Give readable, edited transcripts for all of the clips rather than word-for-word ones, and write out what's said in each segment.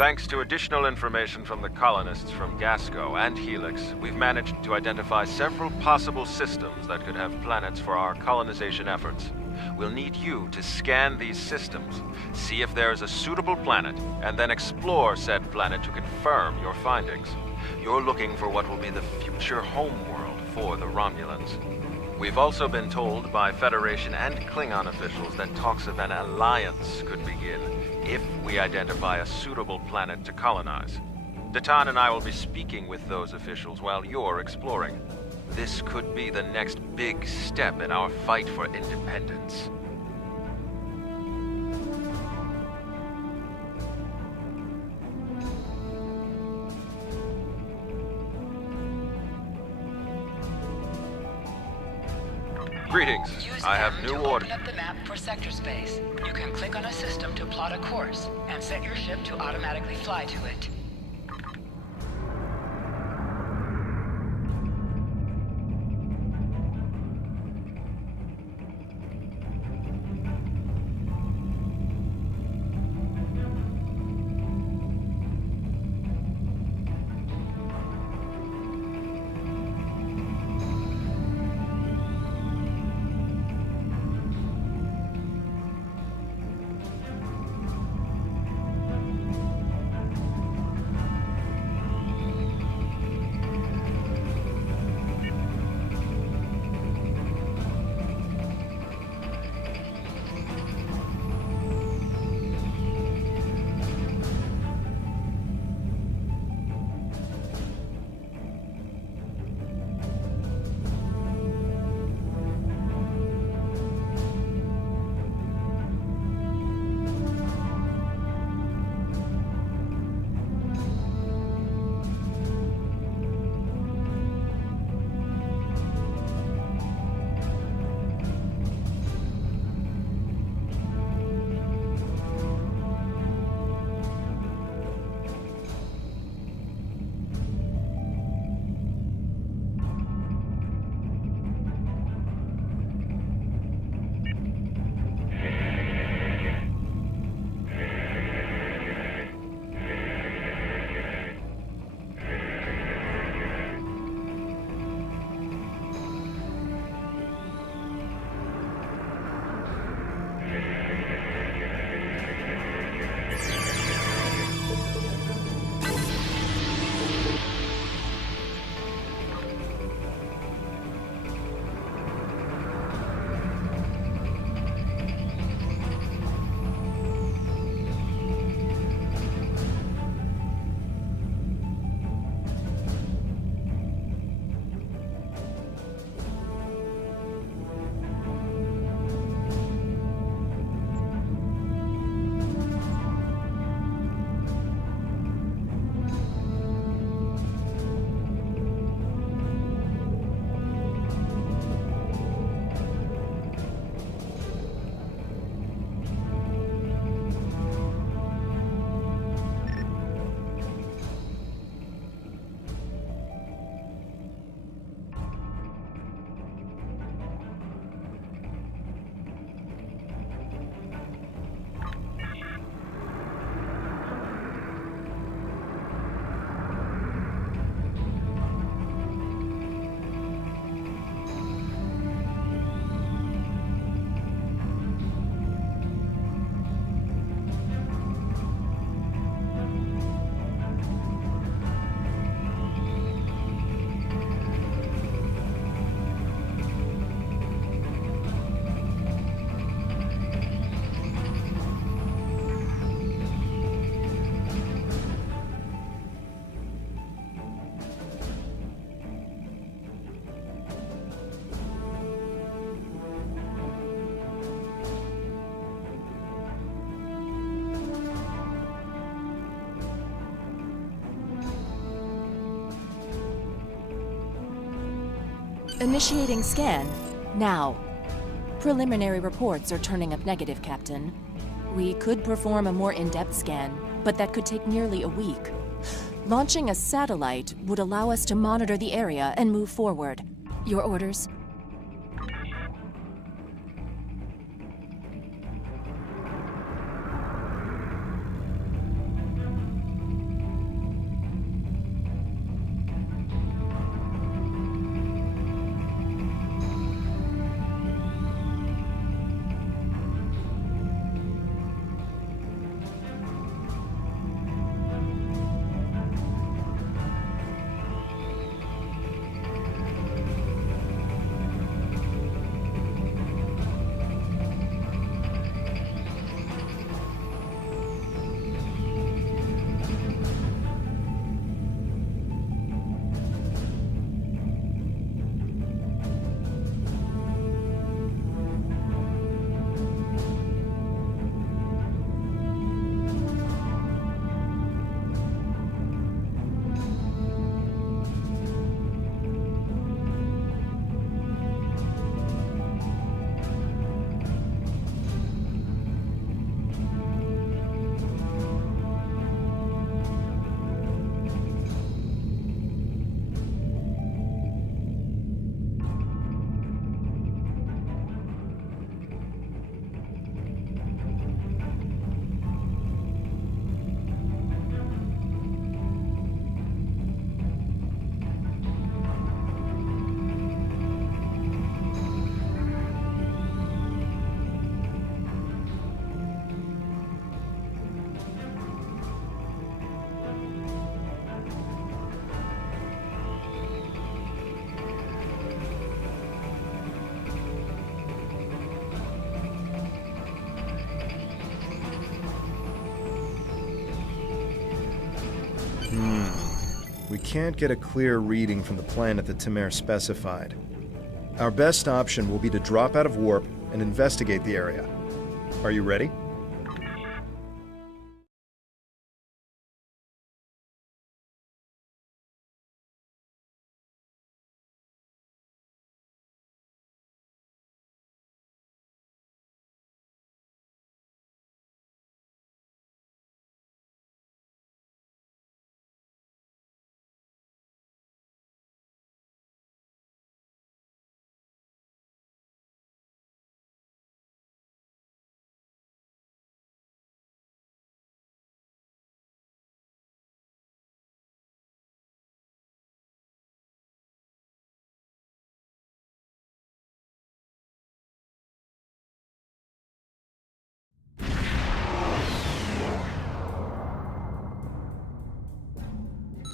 Thanks to additional information from the colonists from Gasco and Helix, we've managed to identify several possible systems that could have planets for our colonization efforts. We'll need you to scan these systems, see if there is a suitable planet, and then explore said planet to confirm your findings. You're looking for what will be the future homeworld for the Romulans. We've also been told by Federation and Klingon officials that talks of an alliance could begin if we identify a suitable planet to colonize. Datan and I will be speaking with those officials while you're exploring. This could be the next big step in our fight for independence. Greetings. I have new order. Open up the map for sector space. You can click on a system to plot a course, and set your ship to automatically fly to it. Initiating scan. Now. Preliminary reports are turning up negative, Captain. We could perform a more in-depth scan, but that could take nearly a week. Launching a satellite would allow us to monitor the area and move forward. Your orders? We can't get a clear reading from the planet that Tamir specified. Our best option will be to drop out of warp and investigate the area. Are you ready?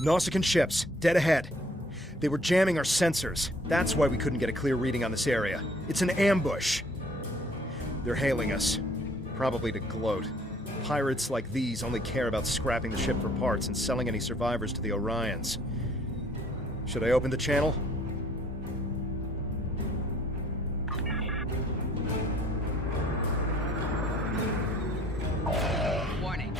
Nausicaan ships, dead ahead. They were jamming our sensors. That's why we couldn't get a clear reading on this area. It's an ambush. They're hailing us. Probably to gloat. Pirates like these only care about scrapping the ship for parts and selling any survivors to the Orions. Should I open the channel? Warning.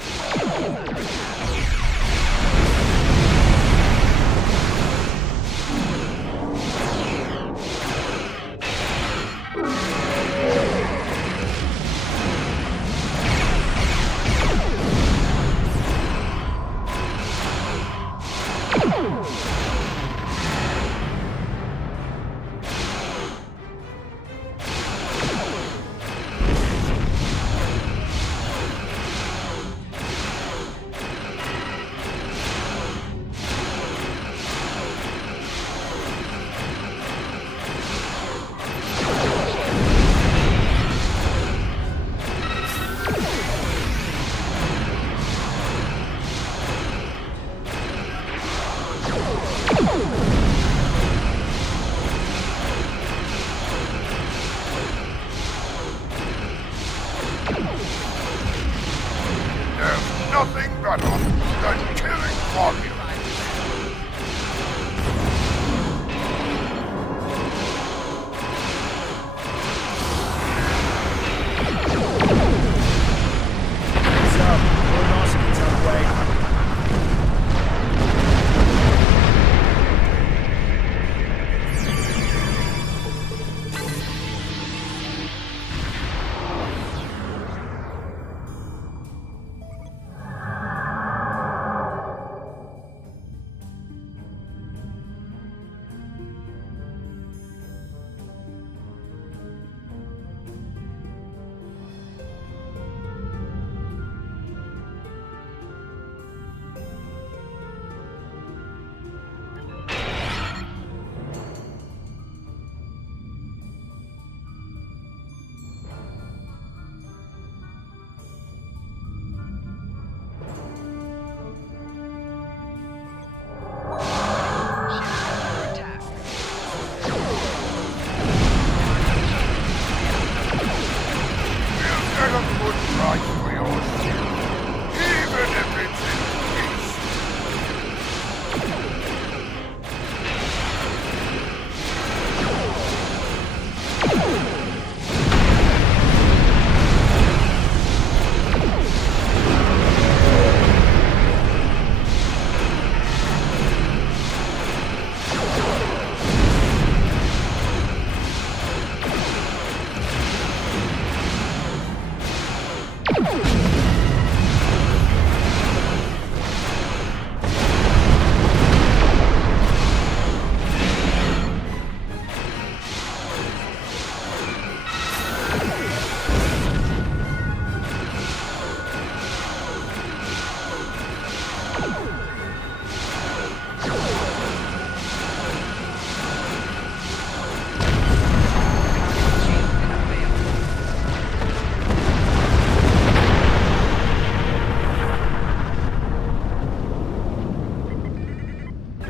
Nothing better than killing Romulus. What's up? More Nausicaans on the way.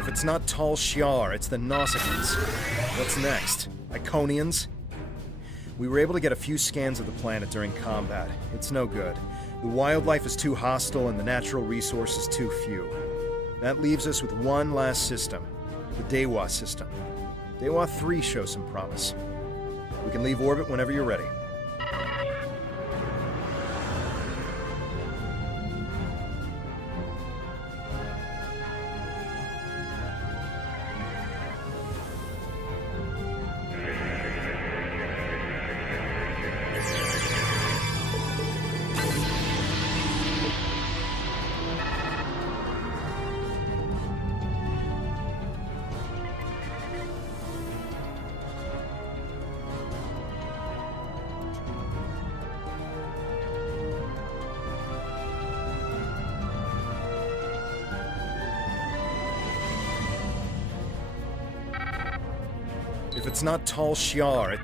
It's not Tal Shiar, it's the Nausicaans. What's next? Iconians? We were able to get a few scans of the planet during combat. It's no good. The wildlife is too hostile and the natural resources too few. That leaves us with one last system, the Dewa system. Dewa 3 shows some promise. We can leave orbit whenever you're ready. If it's not Tal Shiar, it...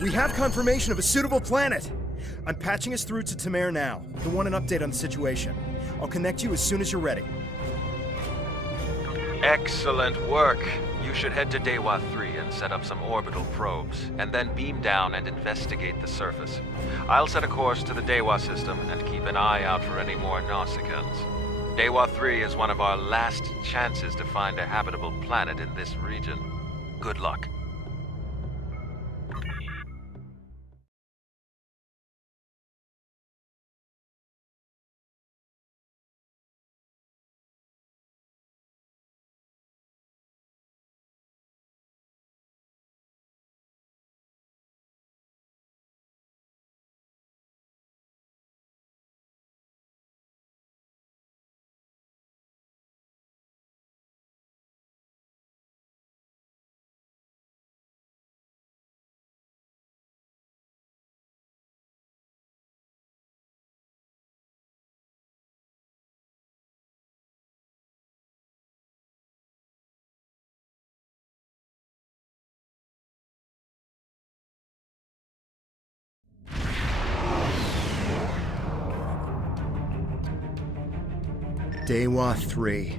We have confirmation of a suitable planet! I'm patching us through to Tamir now. You'll want an update on the situation. I'll connect you as soon as you're ready. Excellent work. You should head to Dewa 3 and set up some orbital probes, and then beam down and investigate the surface. I'll set a course to the Dewa system and keep an eye out for any more Nausicans. Dewa 3 is one of our last chances to find a habitable planet in this region. Good luck. Dewa 3.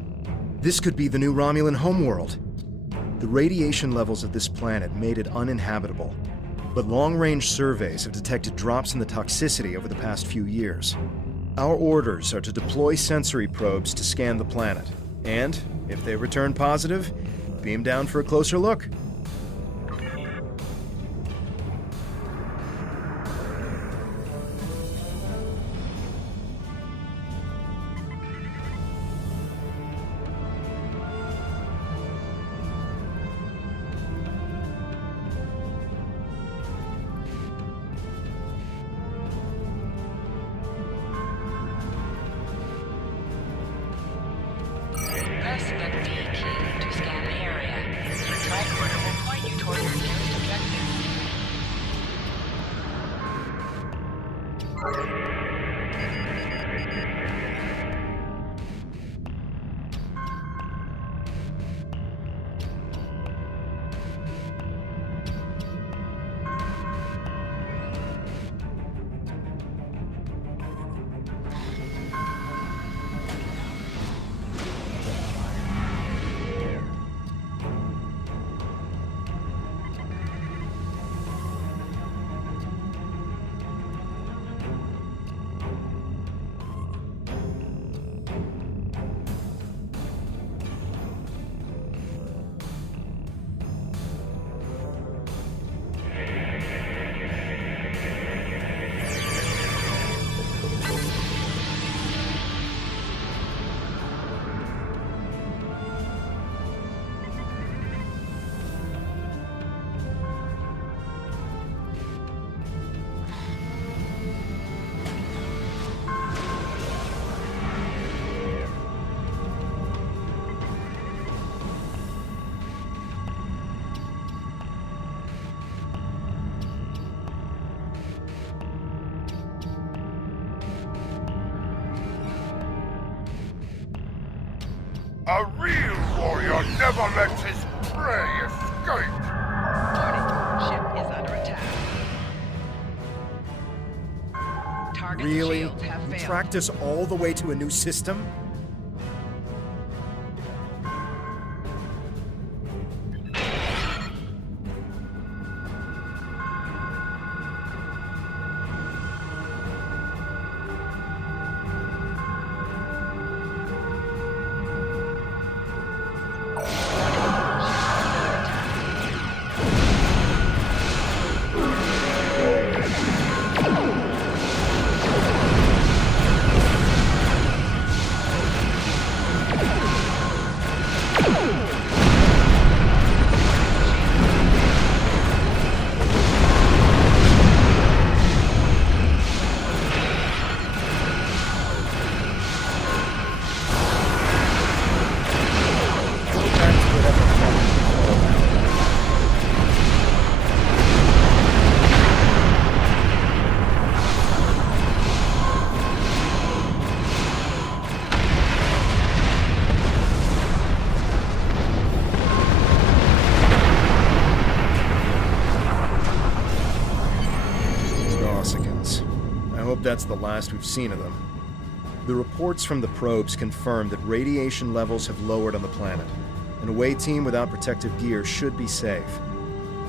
This could be the new Romulan homeworld. The radiation levels of this planet made it uninhabitable, but long-range surveys have detected drops in the toxicity over the past few years. Our orders are to deploy sensory probes to scan the planet, and, if they return positive, beam down for a closer look. Press the D key to scan the area. Your tricorder will point you toward your nearest objective. A real warrior never lets his prey escape. Warning, ship is under attack. Target Really? shields have failed. Tracked us all the way to a new system? I hope that's the last we've seen of them. The reports from the probes confirm that radiation levels have lowered on the planet. An away team without protective gear should be safe.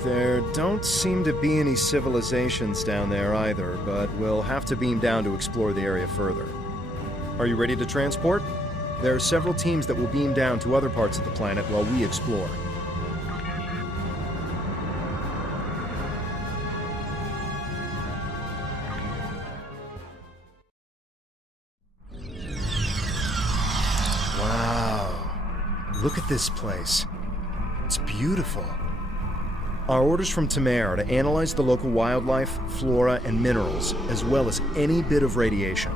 There don't seem to be any civilizations down there either, but we'll have to beam down to explore the area further. Are you ready to transport? There are several teams that will beam down to other parts of the planet while we explore. Look at this place. It's beautiful. Our orders from Tamer are to analyze the local wildlife, flora, and minerals, as well as any bit of radiation.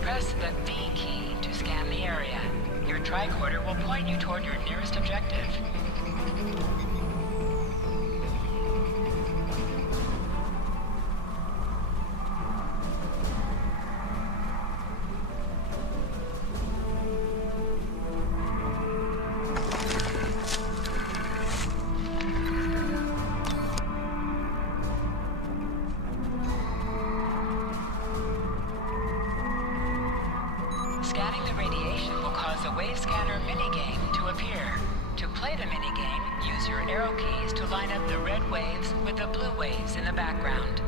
Press the D key to scan the area. Your tricorder will point you toward your nearest objective. Scanning the radiation will cause a wave scanner minigame to appear. To play the minigame, use your arrow keys to line up the red waves with the blue waves in the background.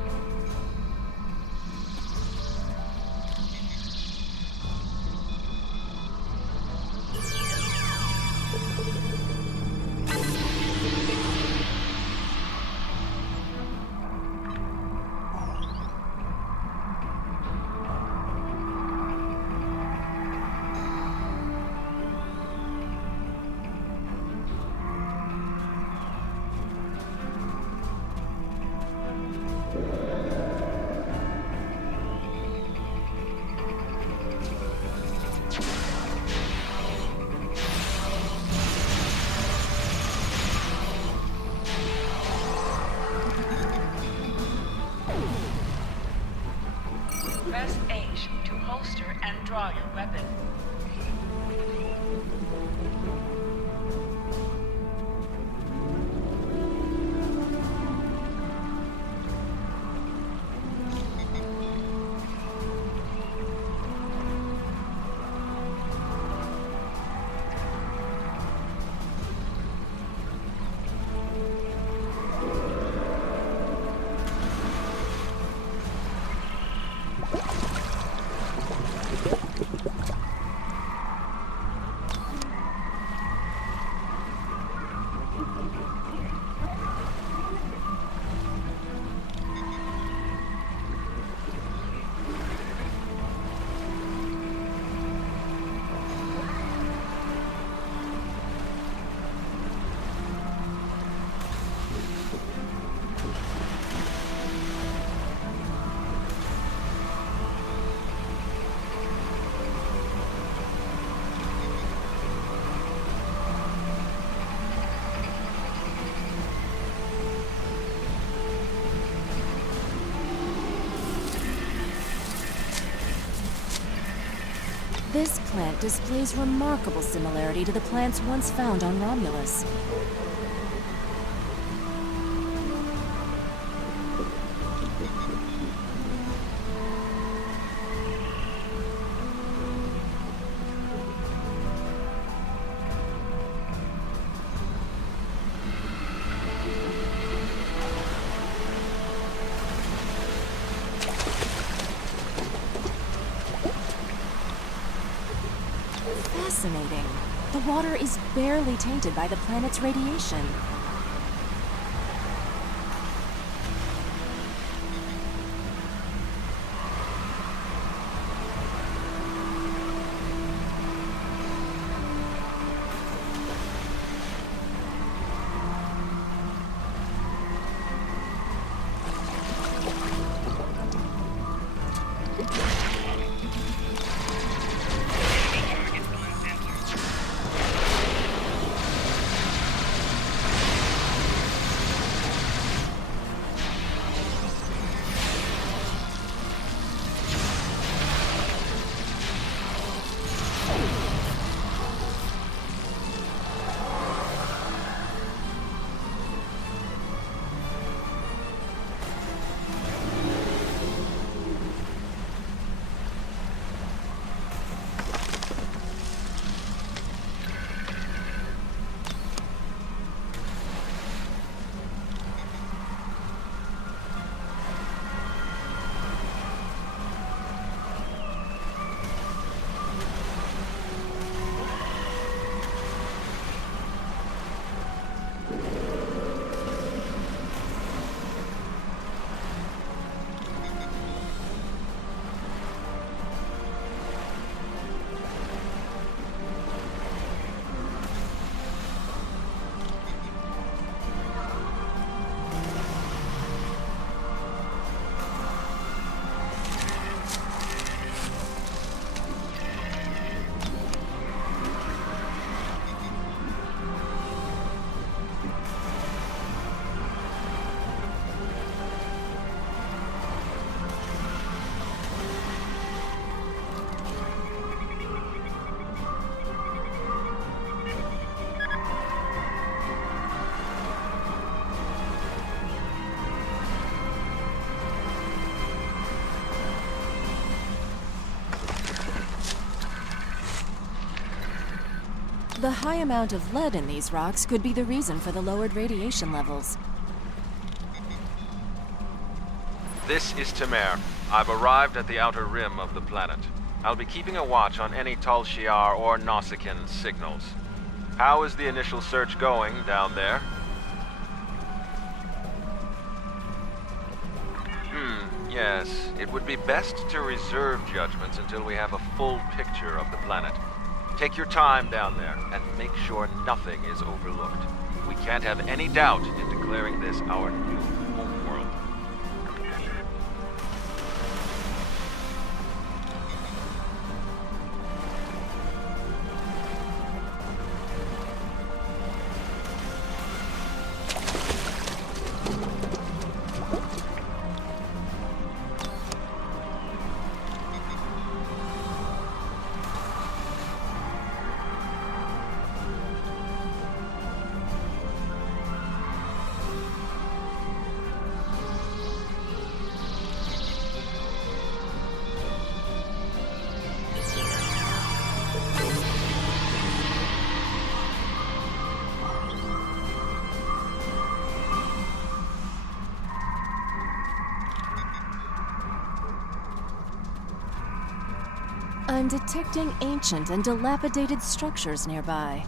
Press H to holster and draw your weapon. This plant displays remarkable similarity to the plants once found on Romulus. Fascinating. The water is barely tainted by the planet's radiation. The high amount of lead in these rocks could be the reason for the lowered radiation levels. This is Temer. I've arrived at the outer rim of the planet. I'll be keeping a watch on any Tal Shiar or Nausicaan signals. How is the initial search going down there? Yes. It would be best to reserve judgments until we have a full picture of the planet. Take your time down there, and make sure nothing is overlooked. We can't have any doubt in declaring this our new homeworld. I'm detecting ancient and dilapidated structures nearby.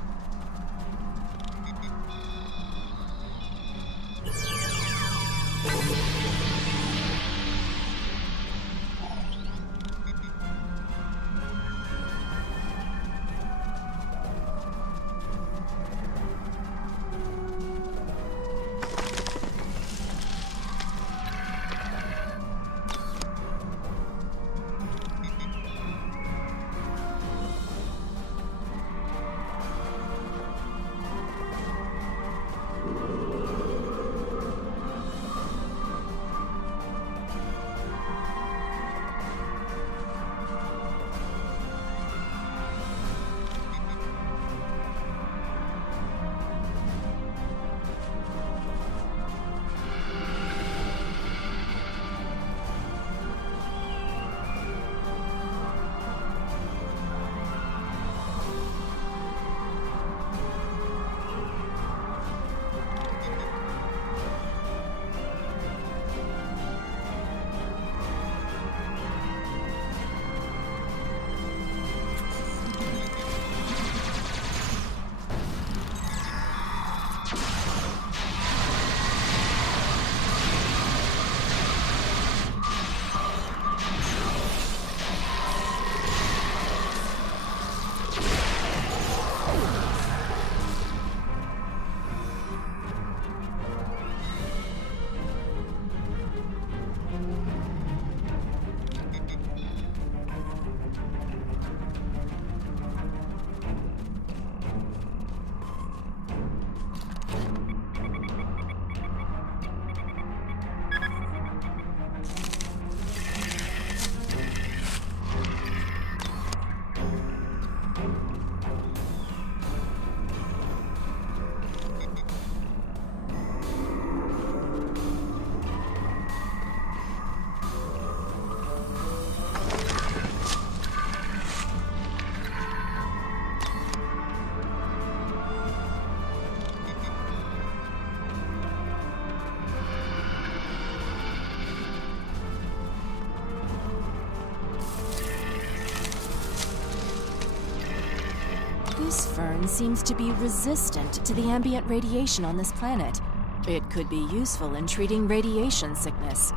This fern seems to be resistant to the ambient radiation on this planet. It could be useful in treating radiation sickness.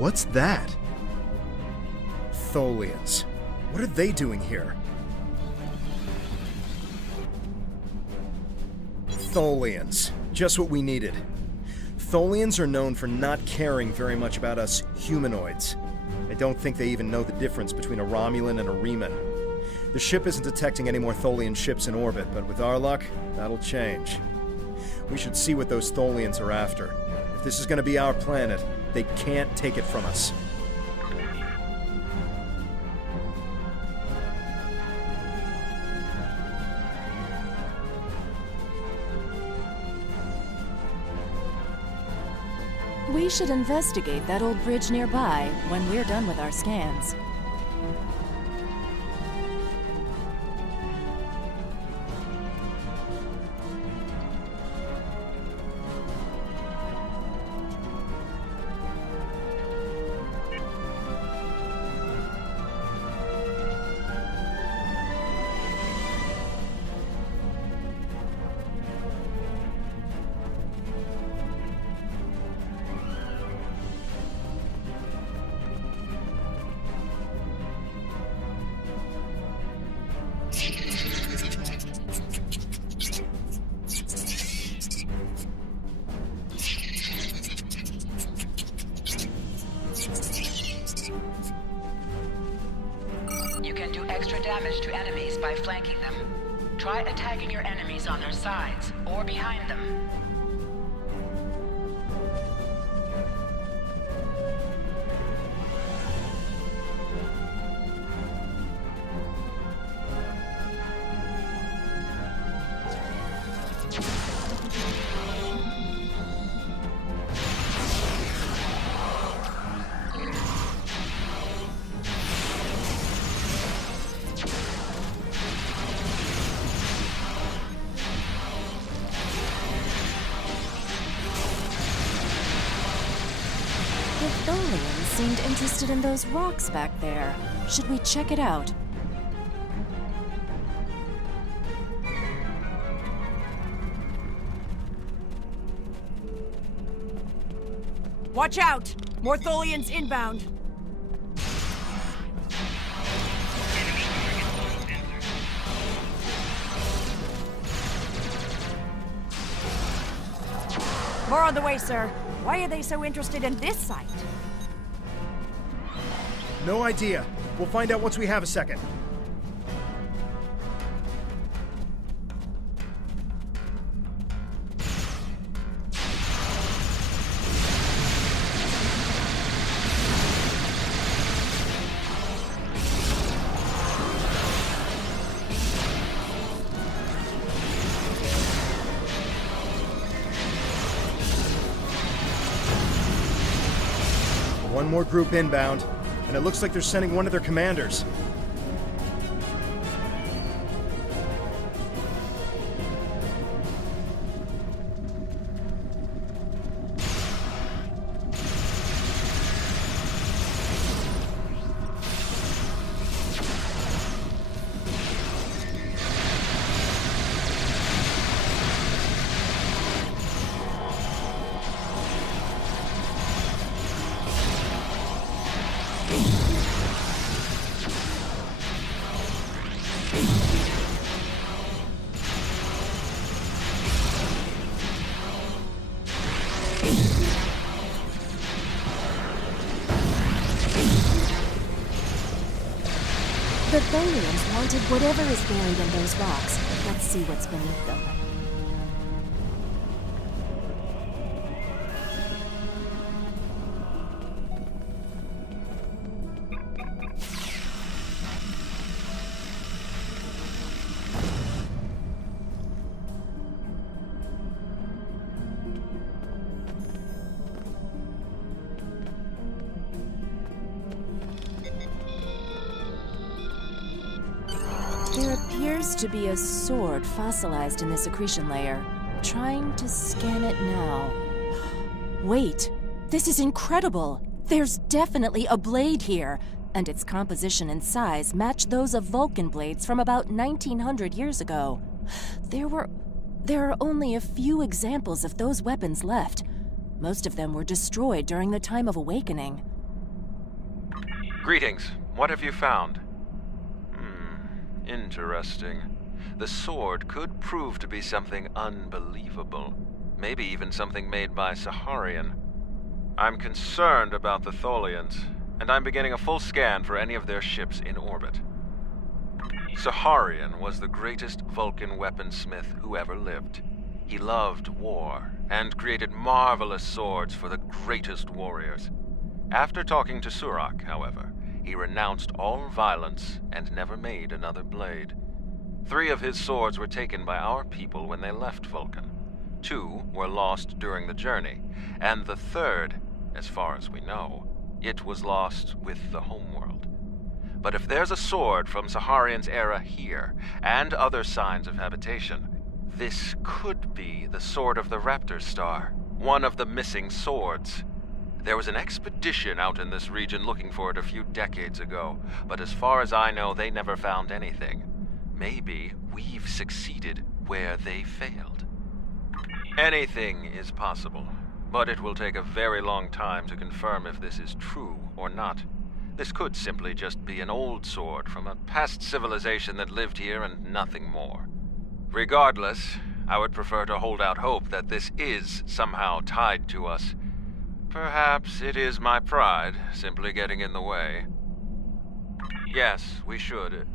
What's that? Tholians. What are they doing here? Tholians. Just what we needed. Tholians are known for not caring very much about us humanoids. I don't think they even know the difference between a Romulan and a Reman. The ship isn't detecting any more Tholian ships in orbit, but with our luck, that'll change. We should see what those Tholians are after. If this is going to be our planet, they can't take it from us. We should investigate that old bridge nearby when we're done with our scans. You can do extra damage to enemies by flanking them. Try attacking your enemies on their sides or behind them. The Tholians seemed interested in those rocks back there. Should we check it out? Watch out! More Tholians inbound. More on the way, sir. Why are they so interested in this site? No idea. We'll find out once we have a second. One more group inbound, and it looks like they're sending one of their commanders. The Tholians wanted whatever is buried in those rocks. Let's see what's beneath them. There appears to be a sword fossilized in this accretion layer. Trying to scan it now. Wait! This is incredible! There's definitely a blade here, and its composition and size match those of Vulcan blades from about 1900 years ago. There are only a few examples of those weapons left. Most of them were destroyed during the Time of Awakening. Greetings. What have you found? Interesting. The sword could prove to be something unbelievable. Maybe even something made by Saharian. I'm concerned about the Tholians, and I'm beginning a full scan for any of their ships in orbit. Saharian was the greatest Vulcan weaponsmith who ever lived. He loved war, and created marvelous swords for the greatest warriors. After talking to Surak, however, he renounced all violence and never made another blade. 3 of his swords were taken by our people when they left Vulcan. 2 were lost during the journey, and the 3rd, as far as we know, it was lost with the homeworld. But if there's a sword from Saharian's era here, and other signs of habitation, this could be the Sword of the Raptor Star, one of the missing swords. There was an expedition out in this region looking for it a few decades ago, but as far as I know, they never found anything. Maybe we've succeeded where they failed. Anything is possible, but it will take a very long time to confirm if this is true or not. This could simply just be an old sword from a past civilization that lived here and nothing more. Regardless, I would prefer to hold out hope that this is somehow tied to us. Perhaps it is my pride simply getting in the way. Yes, we should.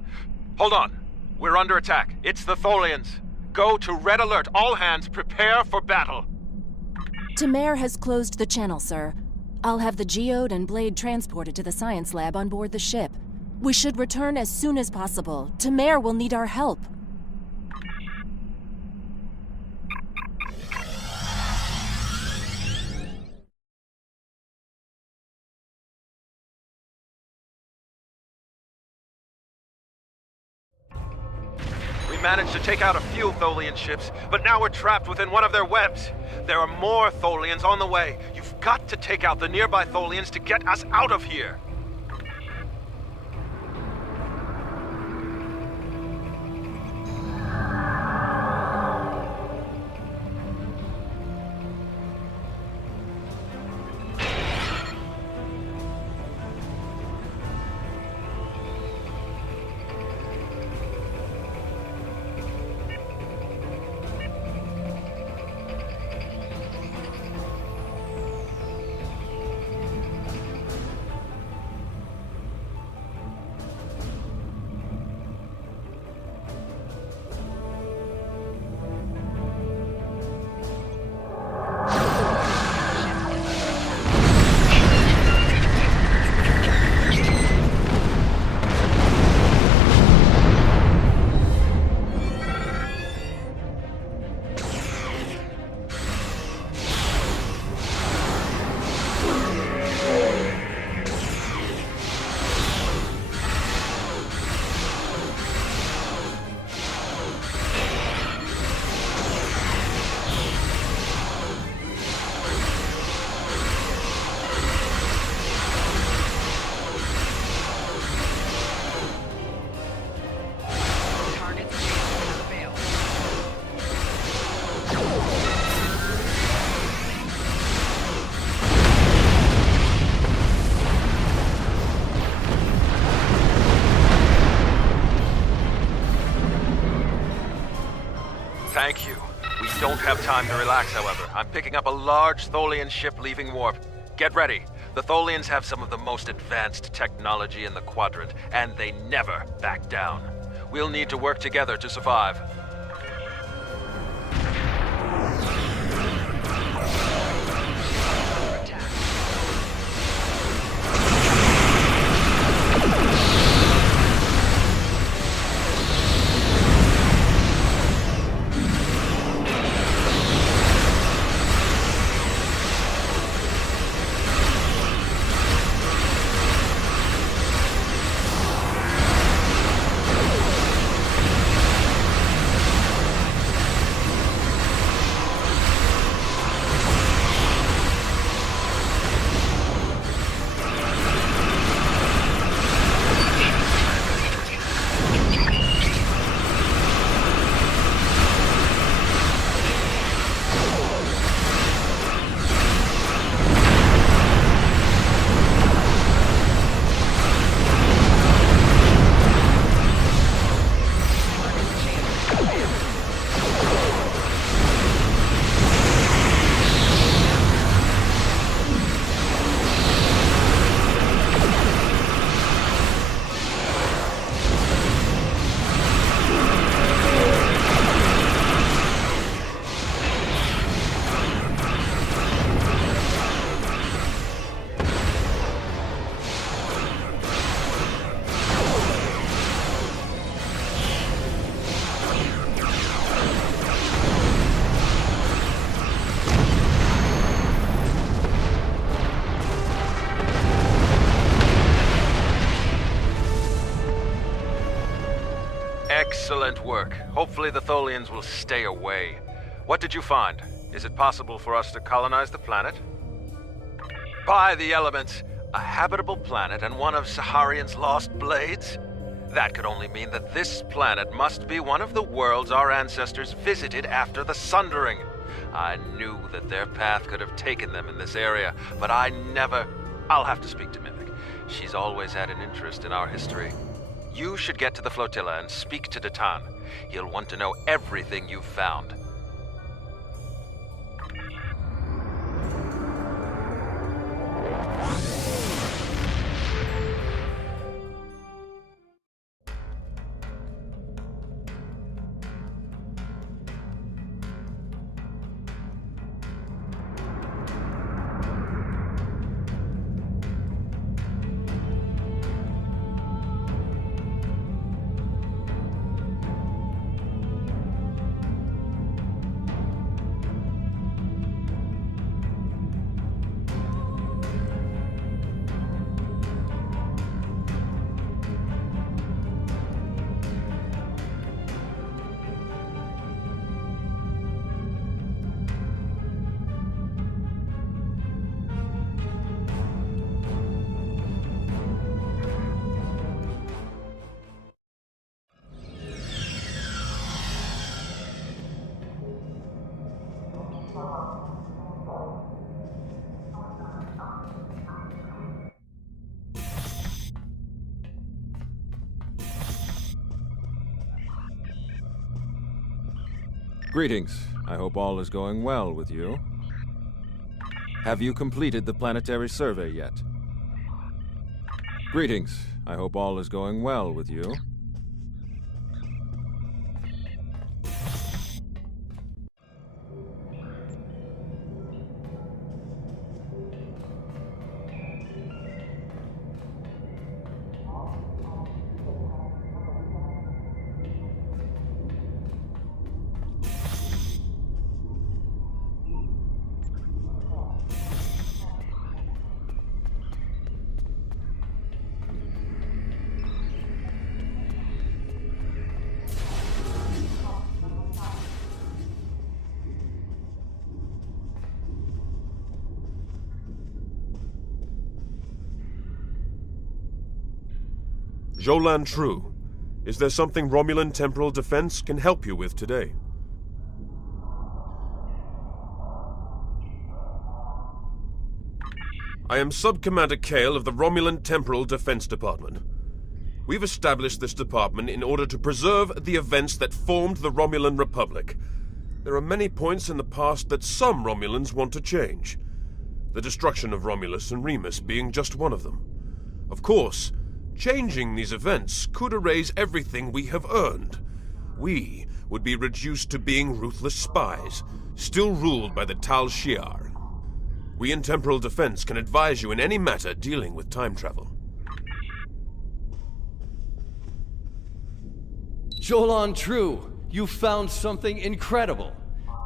Hold on! We're under attack. It's the Tholians. Go to Red Alert. All hands, prepare for battle. Tamir has closed the channel, sir. I'll have the geode and blade transported to the science lab on board the ship. We should return as soon as possible. Tamir will need our help. We managed to take out a few Tholian ships, but now we're trapped within one of their webs. There are more Tholians on the way. You've got to take out the nearby Tholians to get us out of here. Thank you. We don't have time to relax, however. I'm picking up a large Tholian ship leaving warp. Get ready. The Tholians have some of the most advanced technology in the Quadrant, and they never back down. We'll need to work together to survive. Excellent work. Hopefully the Tholians will stay away. What did you find? Is it possible for us to colonize the planet? By the elements, a habitable planet and one of Saharian's lost blades? That could only mean that this planet must be one of the worlds our ancestors visited after the Sundering. I knew that their path could have taken them in this area, but I never... I'll have to speak to Mimic. She's always had an interest in our history. You should get to the flotilla and speak to Datan. He'll want to know everything you've found. Greetings. I hope all is going well with you. Have you completed the planetary survey yet? Greetings. I hope all is going well with you. Jolan True, is there something Romulan temporal defense can help you with today? I am Sub-Commander Kale of the Romulan Temporal Defense Department. We've established this department in order to preserve the events that formed the Romulan Republic. There are many points in the past that some Romulans want to change. The destruction of Romulus and Remus being just one of them. Of course, changing these events could erase everything we have earned. We would be reduced to being ruthless spies, still ruled by the Tal Shiar. We in Temporal Defense can advise you in any matter dealing with time travel. Jolan True, you found something incredible.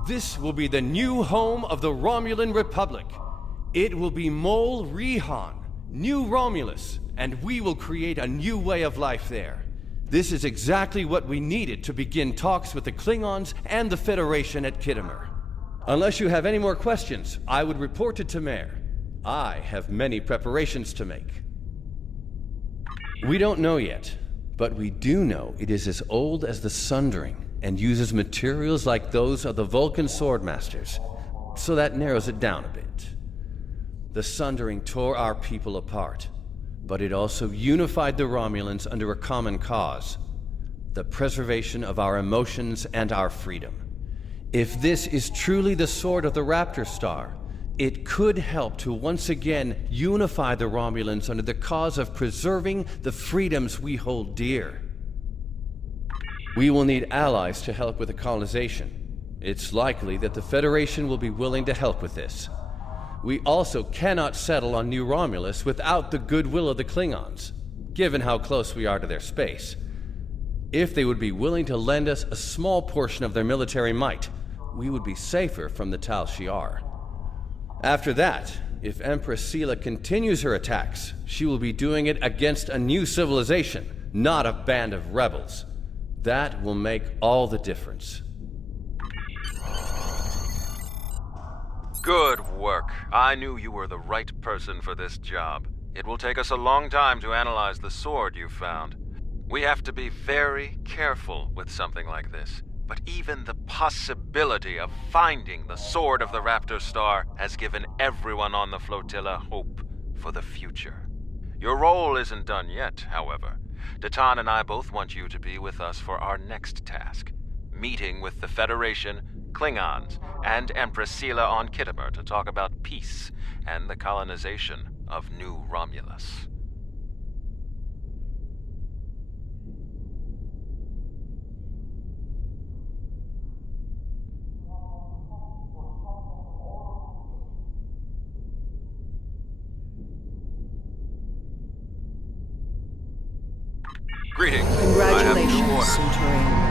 This will be the new home of the Romulan Republic. It will be Mol Rihan, New Romulus, and we will create a new way of life there. This is exactly what we needed to begin talks with the Klingons and the Federation at Khitomer. Unless you have any more questions, I would report to Tamer. I have many preparations to make. We don't know yet, but we do know it is as old as the Sundering and uses materials like those of the Vulcan Swordmasters, so that narrows it down a bit. The Sundering tore our people apart, but it also unified the Romulans under a common cause: the preservation of our emotions and our freedom. If this is truly the sword of the Raptor Star, it could help to once again unify the Romulans under the cause of preserving the freedoms we hold dear. We will need allies to help with the colonization. It's likely that the Federation will be willing to help with this. We also cannot settle on New Romulus without the goodwill of the Klingons, given how close we are to their space. If they would be willing to lend us a small portion of their military might, we would be safer from the Tal Shiar. After that, if Empress Sela continues her attacks, she will be doing it against a new civilization, not a band of rebels. That will make all the difference. Good work. I knew you were the right person for this job. It will take us a long time to analyze the sword you found. We have to be very careful with something like this. But even the possibility of finding the sword of the Raptor Star has given everyone on the flotilla hope for the future. Your role isn't done yet, however. Datan and I both want you to be with us for our next task. Meeting with the Federation, Klingons, and Empress Sela on Kittimer to talk about peace and the colonization of New Romulus. Greetings. I have new orders. Centurion.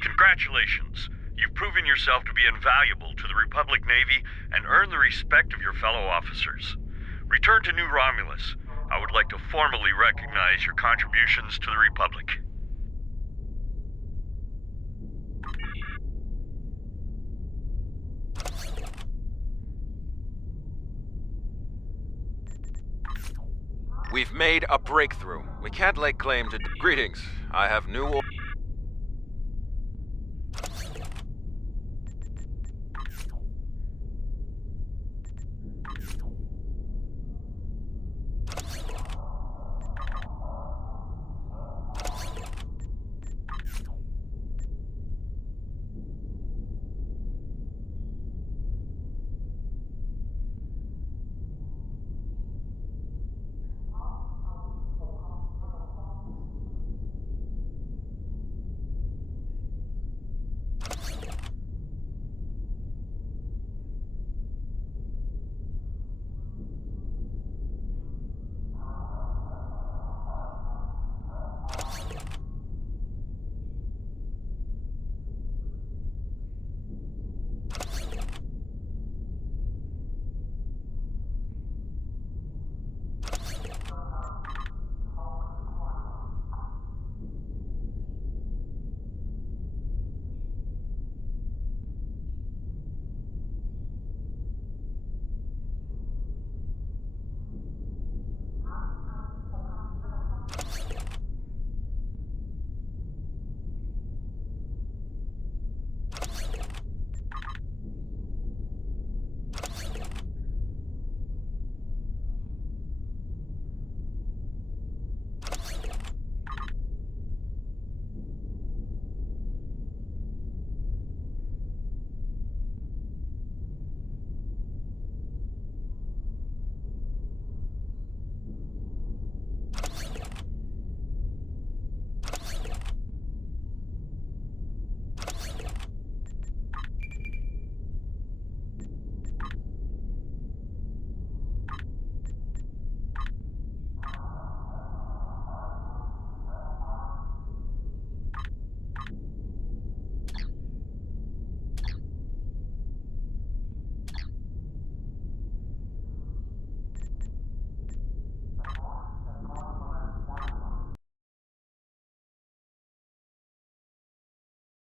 Congratulations. You've proven yourself to be invaluable to the Republic Navy and earned the respect of your fellow officers. Return to New Romulus. I would like to formally recognize your contributions to the Republic. We've made a breakthrough. We can't lay claim to... Greetings. I have new...